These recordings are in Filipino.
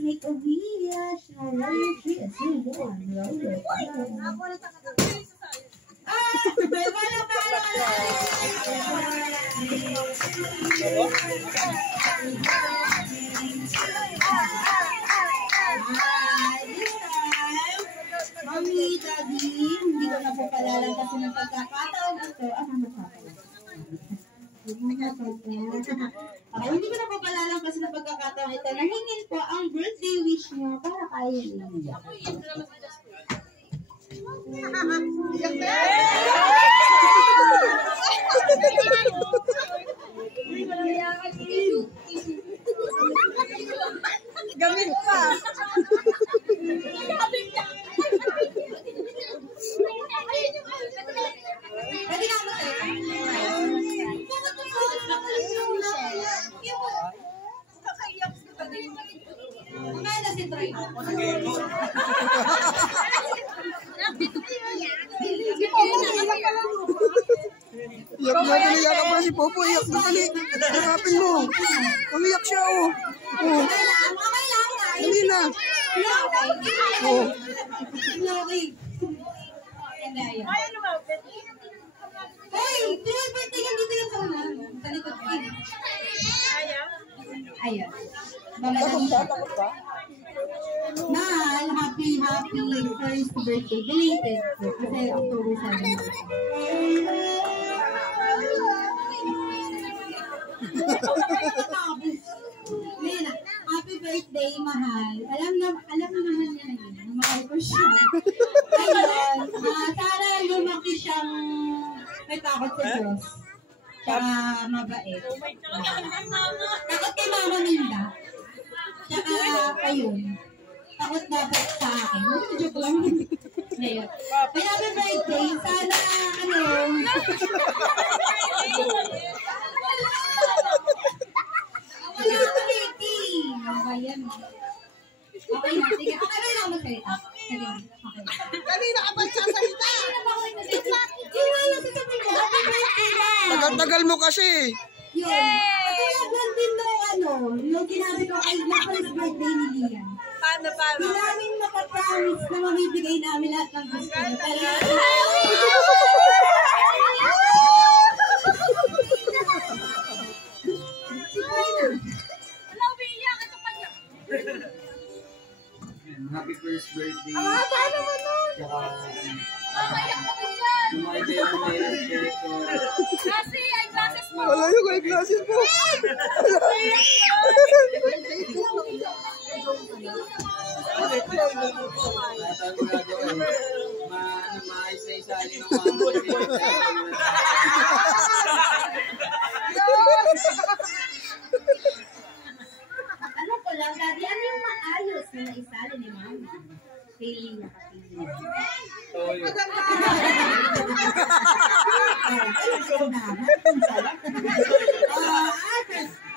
Make a wish. Roll 3, 2, 1. Roll it. Mami, Daddy, hindi ko na po palalampasin ng pagkakataon ito. Hindi ko na po palalampasin ng pagkakataon ito. Nahingin po ang birthday wish niyo para kayo ninyo. Gamit pa. Pwede nga mo kumanda si Troy. Iyak na, tiniyakan mo na si Popo. Iyak na, dali. Harapin mo. Umiyak siya, oh. Oh. Dali na. Oh. Hey, birthday ka dito yung sauna. Sa likod ko. Ayan. Takot ba? Mahal, happy first birthday. Belated po. Kasi October 7. Lena, happy birthday, mahal. Alam naman niya yun. Mahal ko siya. Ayun. Sana lumaki siyang may takot sa Diyos. Tsaka mabait. Takot kay Mama Minda. Tsaka ayun. Takot dapat sa akin. Joke lang. Ngayon. May happy birthday. Sana wala ako lady. Ayan. Okay na. Sige. Okay lang magsalita. Sige. Okay. Kanina ka ba sasalita? Tagal-tagal mo kasi. Yun. Katulad lang din nung ginabi ko kay first birthday ni Lian. Paano? Hindi namin makapromise na mamibigay namin lahat ng gusto. Happy first birthday. Paano mo nun? Yung mga idea mo na yung Kasi eyeglasses mo. Wala yung eyeglasses mo. maayos na isali ng mga Ano ko lang, Daddy, ano yung maayos na naisali ni Mama? Feeling na kapili.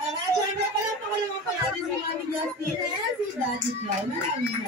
Actually, pala pa ko naman pala si Mami Justina at si Daddy Clown. Maraming